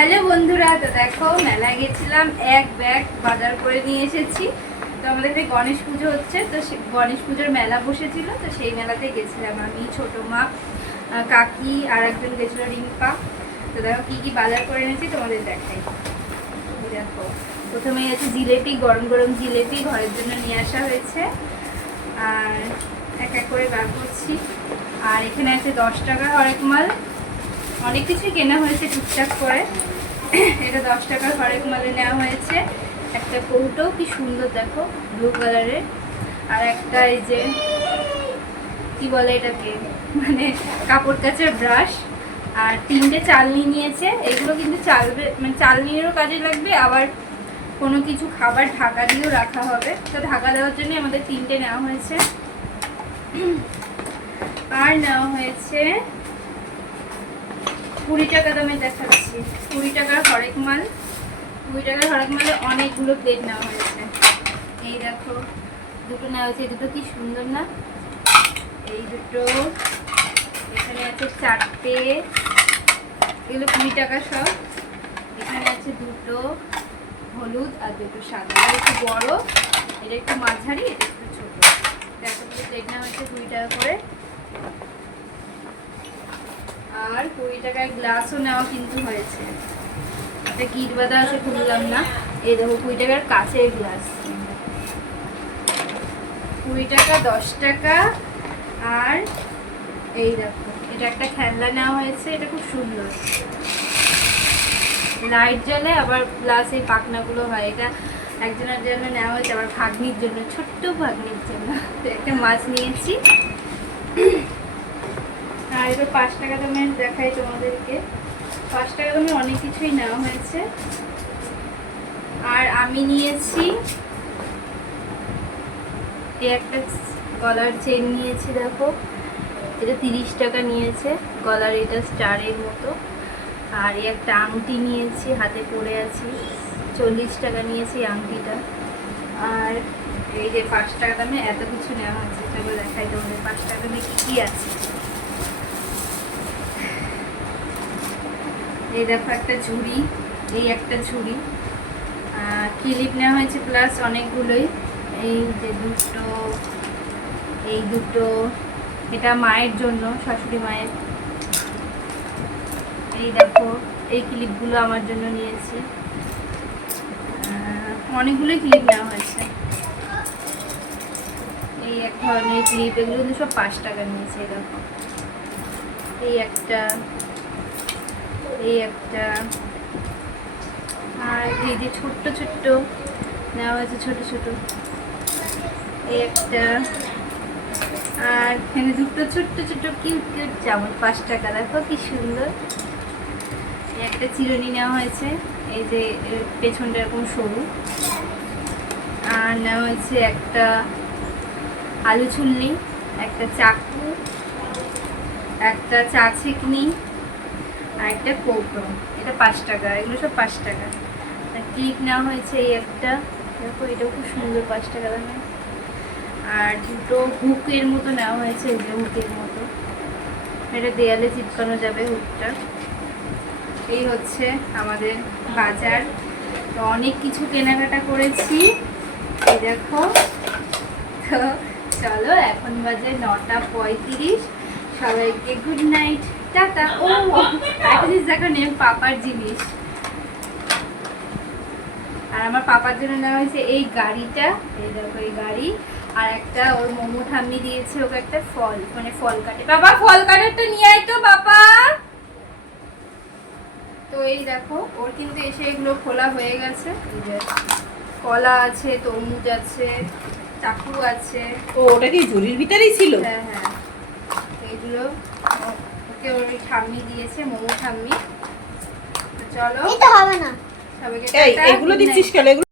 Hello বন্ধুরা, তো দেখো মেলায় গেছিলাম, এক ব্যাগ বাজার করে নিয়ে এসেছি। তো আমাদের এখানে গণেশ পুজো হচ্ছে, তো গণেশ পুজোর মেলা বসেছিল, তো সেই মেলাতে গেছিলাম আমি, ছোট মা, কাকি আর একজন গেছিল রিম্পা। তো দেখো কি কি বাজার করে এনেছি তোমাদের দেখাই। দেখো প্রথমে আছে জিলেপি, গরম গরম জিলেপি ঘরের জন্য নিয়ে আসা হয়েছে, আর এক এক করে বার করছি। আর এখানে আছে 10 টাকার হরেক মাল, অনেক কিছুই কেনা হয়েছে টুকটাক করে। এটা 10 টাকার হরেক মালে নেওয়া হয়েছে। একটা কৌটো কি সুন্দর দেখো, ব্লু কালারের। আর একটা এই যে কি বলে এটাকে, মানে কাপড় কাচার ব্রাশ। আর 3টে চালনি নিয়েছে, এগুলো কিন্তু চালবে, মানে চালনিরও কাজে লাগবে, আবার কোনো কিছু খাবার ঢাকা দিয়েও রাখা হবে, তো ঢাকা দেওয়ার জন্য আমাদের 3টে নেওয়া হয়েছে। আর নেওয়া হয়েছে 20 টাকা দামে, দেখাচ্ছি 20 টাকার হরেক মাল। 20 টাকার হরেক মালে অনেকগুলো প্লেট নেওয়া হয়েছে। এই দেখো দুটো নেওয়া হয়েছে, দুটো কি সুন্দর না, এই দুটো। এখানে আছে 4টে, এগুলো 20 টাকা সব। এখানে আছে দুটো হলুদ আর দুটো সাদা, এটা একটু বড়, এটা একটু মাঝারি, এটা একটু ছোট। দেখো প্লেট নেওয়া হয়েছে 20 টাকা করে। আর 20 টাকায় গ্লাসও নেওয়া কিন্তু হয়েছে। এটা গিট বাঁধা আছে, খুললাম না। এই দেখো 20 টাকার কাঁচের গ্লাস। 20 টাকা, 10 টাকা। আর এই দেখো এটা একটা খেলনা নেওয়া হয়েছে, এটা খুব সুন্দর, লাইট জ্বলে, আবার প্লাস এই পাখনাগুলো হয়। এটা একজনের জন্য নেওয়া হয়েছে, আবার ভাগ্নির জন্য, ছোট্ট ভাগ্নির জন্য। তো একটা মাছ নিয়েছি। আর এবার 5 টাকা দামের দেখাই তোমাদেরকে। 5 টাকা দামের অনেক কিছুই নেওয়া হয়েছে। আর আমি নিয়েছি এই একটা গলার চেন নিয়েছি, দেখো এটা 30 টাকা নিয়েছে গলার, এটা স্টারের মতো। আর এই একটা আংটি নিয়েছি, হাতে পরে আছি, 40 টাকা নিয়েছি আংটিটা। আর এই যে 5 টাকা দামে এত কিছু নেওয়া হয়েছে, সেগুলো দেখাই তোমাদের 5 টাকা দামে কী আছে। এই দেখো একটা ঝুড়ি, এই একটা ঝুড়ি, ক্লিপ নেওয়া হয়েছে প্লাস অনেকগুলোই। এই যে দুটো, এই দুটো, এটা মায়ের জন্য, শাশুড়ি মায়ের। এই দেখো এই ক্লিপগুলো আমার জন্য নিয়েছি, অনেকগুলোই ক্লিপ নেওয়া হয়েছে। এই এক ধরনের ক্লিপ, এগুলো কিন্তু সব 5 টাকা নিয়েছে। এই দেখো এই একটা, এই একটা। আর এই যে ছোট্ট ছোট্ট নেওয়া হয়েছে, ছোট ছোট, এই একটা। আর এখানে দুটো ছোট্ট ছোট্ট কিউট কিউট চামচ, 5 টাকা, দেখো কি সুন্দর। একটা চিরুনি নেওয়া হয়েছে, এই যে পেছনটা এরকম সরু। আর নেওয়া হয়েছে একটা আলু ছুলনি, একটা চাকু, একটা চা ছেঁকনি, আর একটা কৌটো। এটা 5 টাকা, এগুলো সব 5 টাকা। ক্লিপ নেওয়া হয়েছে এই একটা, দেখো এটাও খুব সুন্দর, 5 টাকা দামে। আর দুটো হুকের মতো নেওয়া হয়েছে, এই যে হুকের মতো, এটা দেয়ালে চিপকানো যাবে হুকটা। এই হচ্ছে আমাদের বাজার। তো অনেক কিছু কেনাকাটা করেছি, এই দেখো। তো চলো, এখন বাজে 9টা 35। সবাইকে গুড নাইট, টাটা। ও একটা জিনিস দেখো, নেম পাপার জিনিস। আর আমার পাপার জন্য নেওয়া হয়েছে এই গাড়িটা, এই দেখো এই গাড়ি। আর একটা ওর মোমো ঠাম্মি দিয়েছে ওকে একটা ফল, মানে ফল কাটে। বাবা ফল কাটারটা নিয়ে আয় তো বাবা। তো এই দেখো ওর কিন্তু এসে এগুলো খোলা হয়ে গেছে। এই যে কলা আছে, তরমুজ আছে, চাকু আছে। ও ওটা কি ঝুড়ির ভিতরেই ছিল? হ্যাঁ হ্যাঁ, এইগুলো ওকে ওর ঠাম্মি দিয়েছে, মোমো ঠাম্মি। চলো, এটা হবে না, সবাইকে এই এগুলো দিচ্ছিস কেন?